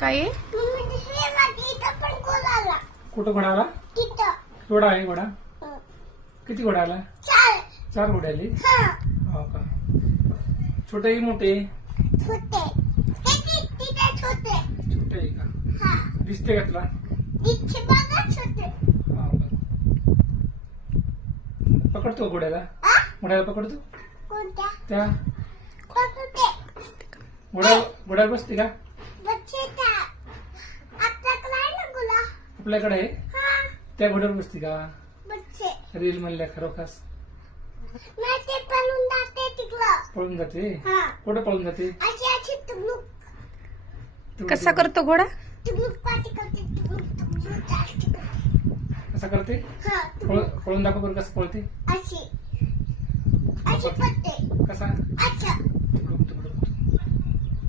काय आहे? कुठं घोडा आला? घोडा आहे घोडा. किती घोडा आला? 4 घोडे आले. हो का? छोटे की मोठे? छोटे आहे का? दिसते का तुला? हो का? पकडतो घोड्याला? घोड्याला पकडतो? त्या घोड्यावर बसते का? आपल्याकडे आहे? त्या घोड्यावर बसते का? रील म्हणल्या खरोखर पळून जाते. कुठं पळून जाते? कसा करतो घोडा? कसं करते? पळून दाखव बरं कसं पळते. कसा?